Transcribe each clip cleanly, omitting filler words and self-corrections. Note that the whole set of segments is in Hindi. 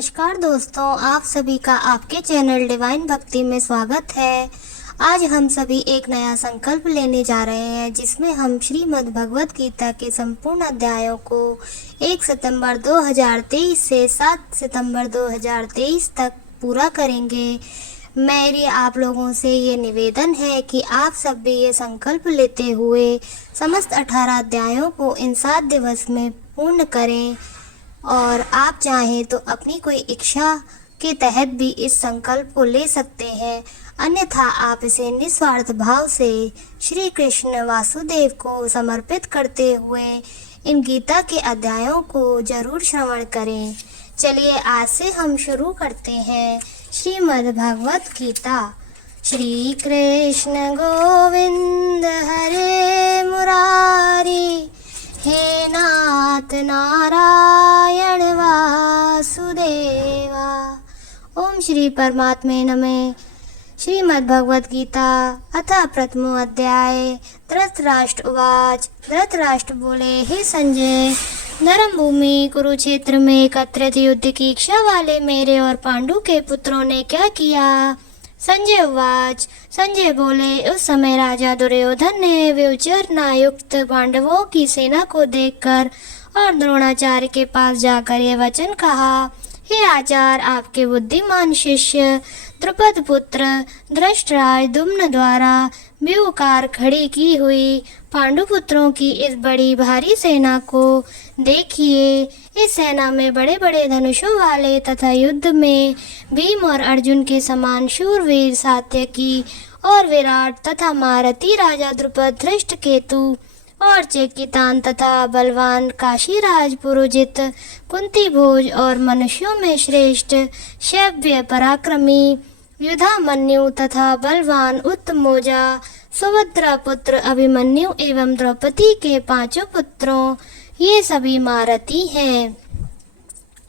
नमस्कार दोस्तों, आप सभी का आपके चैनल डिवाइन भक्ति में स्वागत है। आज हम सभी एक नया संकल्प लेने जा रहे हैं जिसमें हम श्रीमद् भगवत गीता के संपूर्ण अध्यायों को 1 सितंबर 2023 से 7 सितंबर 2023 तक पूरा करेंगे। मेरी आप लोगों से ये निवेदन है कि आप सब भी ये संकल्प लेते हुए समस्त 18 अध्यायों को इन 7 दिवस में पूर्ण करें और आप चाहें तो अपनी कोई इच्छा के तहत भी इस संकल्प को ले सकते हैं, अन्यथा आप इसे निस्वार्थ भाव से श्री कृष्ण वासुदेव को समर्पित करते हुए इन गीता के अध्यायों को जरूर श्रवण करें। चलिए आज से हम शुरू करते हैं श्रीमद् भगवत गीता। श्री कृष्ण गोविंद हरे मुरारी, हे नाथ नारायण वासुदेवा। ओम श्री परमात्मे नमः। श्रीमद् भगवत गीता अथ प्रथमो अध्याय। धृतराष्ट्र उवाच। धृतराष्ट्र बोले, हे संजय, धर्म भूमि कुरुक्षेत्र में एकत्रित युद्ध की इच्छा वाले मेरे और पांडु के पुत्रों ने क्या किया? संजय उवाच। संजय बोले, उस समय राजा दुर्योधन ने व्यभिचार युक्त पांडवों की सेना को देखकर और द्रोणाचार्य के पास जाकर यह वचन कहा, हे आचार्य, आपके बुद्धिमान शिष्य द्रुपद पुत्र धृतराष्ट्र दुम्न द्वारा व्यूहकार खड़ी की हुई पांडुपुत्रों की इस बड़ी भारी सेना को देखिए। इस सेना में बड़े बड़े धनुषों वाले तथा युद्ध में भीम और अर्जुन के समान शूरवीर सात्यकी और विराट तथा महारथी राजा द्रुपद, धृष्टकेतु और चेकितान तथा बलवान काशीराज पुरोजित, कुंती भोज और मनुष्यों में श्रेष्ठ शैव्य पराक्रमी युधामन्यु तथा बलवान उत्तमौजा सुभद्रा पुत्र अभिमन्यु एवं द्रौपदी के 5 पुत्रों, ये सभी महारथी हैं।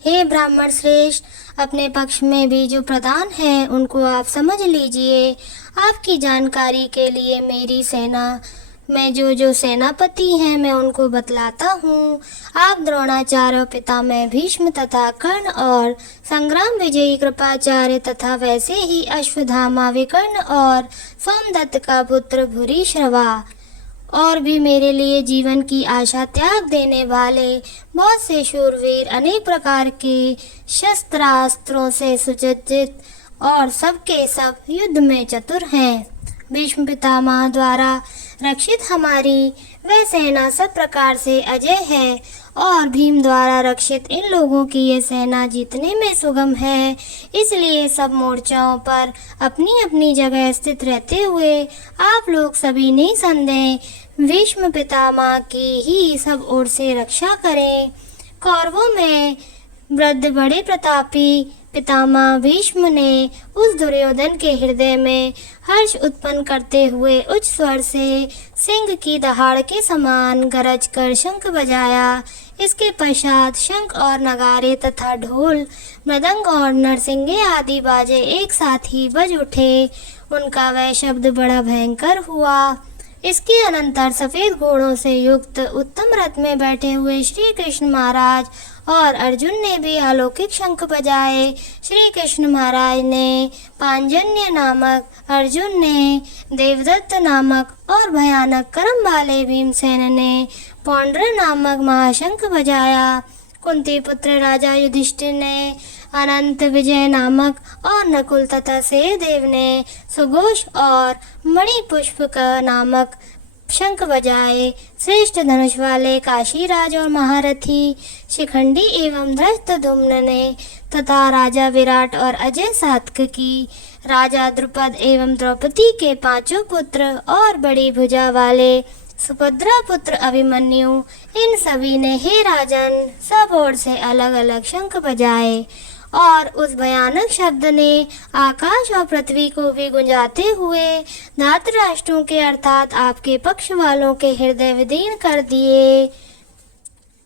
हे ब्राह्मण श्रेष्ठ, अपने पक्ष में भी जो प्रधान हैं उनको आप समझ लीजिए। आपकी जानकारी के लिए मेरी सेना में जो सेनापति हैं मैं उनको बतलाता हूँ। आप द्रोणाचार्य, पितामह भीष्म तथा कर्ण और संग्राम विजयी कृपाचार्य तथा वैसे ही अश्वत्थामा, विकर्ण और सोमदत्त का पुत्र भूरिश्रवा और भी मेरे लिए जीवन की आशा त्याग देने वाले बहुत से शूरवीर, अनेक प्रकार के शस्त्रास्त्रों से सुसज्जित और सबके सब युद्ध में चतुर हैं। भीष्म पितामह द्वारा रक्षित हमारी वह सेना सब प्रकार से अजय है और भीम द्वारा रक्षित इन लोगों की ये सेना जीतने में सुगम है। इसलिए सब मोर्चाओं पर अपनी अपनी जगह स्थित रहते हुए आप लोग सभी निसंदेह भीष्म पितामह की ही सब ओर से रक्षा करें। कौरवों में वृद्ध बड़े प्रतापी पितामह भीष्म ने उस दुर्योधन के हृदय में हर्ष उत्पन्न करते हुए उच्च स्वर से सिंह की दहाड़ के समान गरज कर शंख बजाया। इसके पश्चात शंख और नगारे तथा ढोल, मृदंग और नरसिंगे आदि बाजे एक साथ ही बज उठे। उनका वह शब्द बड़ा भयंकर हुआ। इसके अनंतर सफेद घोड़ों से युक्त उत्तम रथ में बैठे हुए श्री कृष्ण महाराज और अर्जुन ने भी अलौकिक शंख बजाए। श्री कृष्ण महाराज ने पांजन्य नामक, अर्जुन ने देवदत्त नामक और भयानक कर्म वाले भीमसेन ने पौंड्र नामक महाशंख बजाया। कुंती पुत्र राजा युधिष्ठिर ने अनंत विजय नामक और नकुल तथा सहदेव ने सुघोष और मणिपुष्प का नामक शंख बजाए। श्रेष्ठ धनुष वाले काशीराज और महारथी शिखंडी एवं धृष्टद्युम्न ने तथा राजा विराट और अजय सात्यकी, राजा द्रुपद एवं द्रौपदी के 5 पुत्र और बड़ी भुजा वाले सुभद्रा पुत्र अभिमन्यु, इन सभी ने हे राजन सब ओर से अलग अलग शंख बजाए और उस भयानक शब्द ने आकाश और पृथ्वी को भी गुंजाते हुए धृतराष्ट्रों के अर्थात आपके पक्ष वालों के हृदय विदीर्ण कर दिए।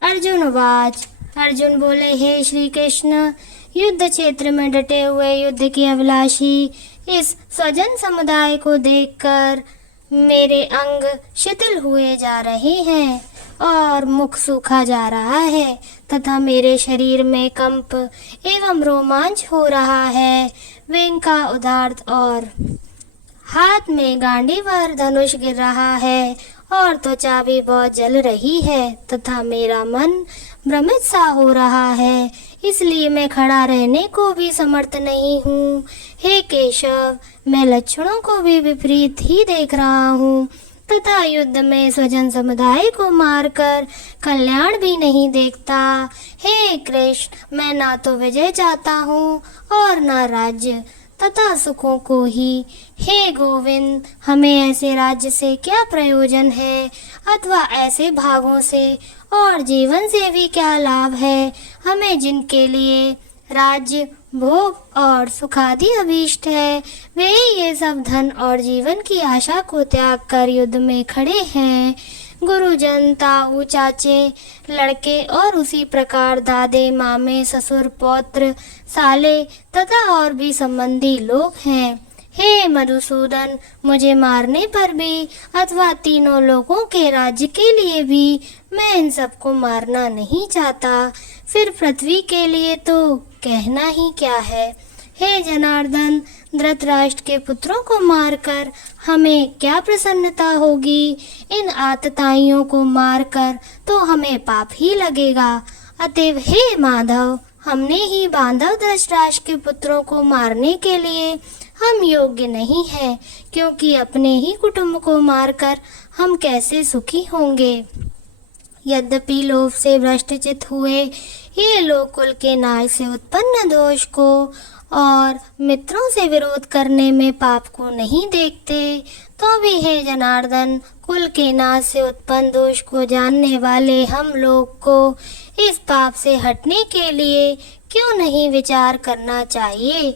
अर्जुन उवाच। अर्जुन बोले, हे श्री कृष्ण, युद्ध क्षेत्र में डटे हुए युद्ध की अभिलाषी इस स्वजन समुदाय को देखकर मेरे अंग शिथिल हुए जा रहे हैं। और मुख सूखा जा रहा है तथा मेरे शरीर में कंप एवं रोमांच हो रहा है। वेग का उदार्थ और हाथ में गांडीव और धनुष गिर रहा है और त्वचा भी बहुत जल रही है तथा मेरा मन भ्रमित सा हो रहा है, इसलिए मैं खड़ा रहने को भी समर्थ नहीं हूँ। हे केशव, मैं लक्षणों को भी विपरीत ही देख रहा हूँ तथा युद्ध में स्वजन समुदाय को मारकर कल्याण भी नहीं देखता। हे कृष्ण, मैं ना तो विजय चाहता हूँ और ना राज्य तथा सुखों को ही। हे गोविंद, हमें ऐसे राज्य से क्या प्रयोजन है अथवा ऐसे भागों से और जीवन से भी क्या लाभ है। हमें जिनके लिए राज्य भोग और सुखादि अभीष्ट है, वे ये सब धन और जीवन की आशा को त्याग कर युद्ध में खड़े हैं। गुरुजन, ताऊ, चाचे, लड़के और उसी प्रकार दादे, मामे, ससुर, पौत्र, साले तथा और भी संबंधी लोग हैं। हे मधुसूदन, मुझे मारने पर भी अथवा तीनों लोगों के राज्य के लिए भी मैं इन सबको मारना नहीं चाहता। फिर पृथ्वी के लिए तो कहना ही क्या है। हे जनार्दन, धृतराष्ट्र के पुत्रों को मारकर हमें क्या प्रसन्नता होगी। इन आतताइयों को मारकर तो हमें पाप ही लगेगा। अतएव हे माधव, हमने ही बांधव धृतराष्ट्र के पुत्रों को मारने के लिए हम योग्य नहीं हैं, क्योंकि अपने ही कुटुंब को मारकर हम कैसे सुखी होंगे। यद्यपि लोभ से भ्रष्टचित हुए ये लोग कुल के नाश से उत्पन्न दोष को और मित्रों से विरोध करने में पाप को नहीं देखते, तो भी हे जनार्दन, कुल के नाश से उत्पन्न दोष को जानने वाले हम लोग को इस पाप से हटने के लिए क्यों नहीं विचार करना चाहिए।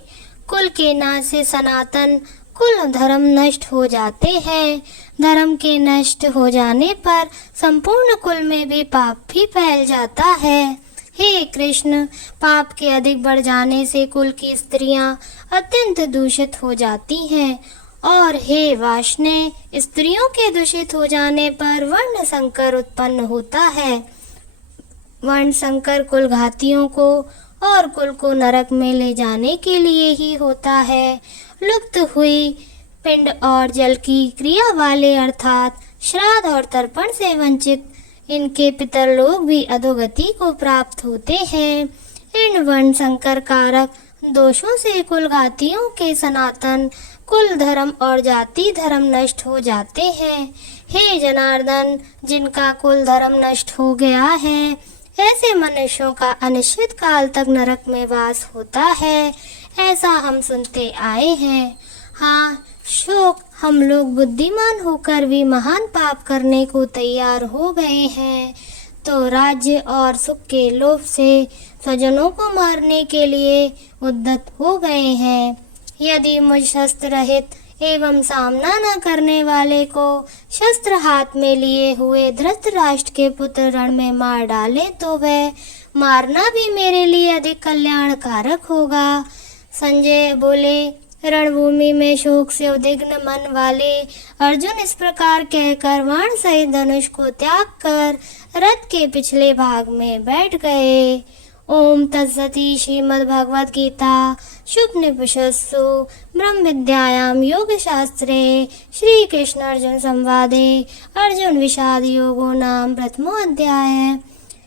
कुल के नाश से सनातन कुल धर्म नष्ट हो जाते हैं। धर्म के नष्ट हो जाने पर संपूर्ण कुल में भी पाप भी फैल जाता है। हे कृष्ण, पाप के अधिक बढ़ जाने से कुल की स्त्रियां अत्यंत दूषित हो जाती हैं और हे वाष्णे, स्त्रियों के दूषित हो जाने पर वर्ण संकर उत्पन्न होता है। वर्ण संकर कुल घातियों को और कुल को नरक में ले जाने के लिए ही होता है। लुप्त हुई पिंड और जल की क्रिया वाले अर्थात श्राद्ध और तर्पण से वंचित इनके पितर लोग भी अधोगति को प्राप्त होते हैं। इन वर्ण संकर कारक दोषों से कुलघातियों के सनातन कुल धर्म और जाति धर्म नष्ट हो जाते हैं। हे जनार्दन, जिनका कुल धर्म नष्ट हो गया है, ऐसे मनुष्यों का अनिश्चित काल तक नरक में वास होता है, ऐसा हम सुनते आए हैं। हाँ, शोक, हम लोग बुद्धिमान होकर भी महान पाप करने को तैयार हो गए हैं, तो राज्य और सुख के लोभ से स्वजनों को मारने के लिए उद्यत हो गए हैं। यदि मुझ शस्त्र रहित एवं सामना न करने वाले को शस्त्र हाथ में लिए हुए धृतराष्ट्र के पुत्र रण में मार डाले, तो वह मारना भी मेरे लिए अधिक कल्याणकारक होगा। संजय बोले, रणभूमि में शोक से उद्विग्न मन वाले अर्जुन इस प्रकार कहकर बाण सहित धनुष को त्याग कर रथ के पिछले भाग में बैठ गए। ओम तत्सति। श्रीमद् भगवद गीता शुभनिपुषस्सु ब्रह्म विद्यायां योग शास्त्रे श्री कृष्ण अर्जुन संवादे अर्जुन विषाद योगो नाम प्रथमो अध्याय।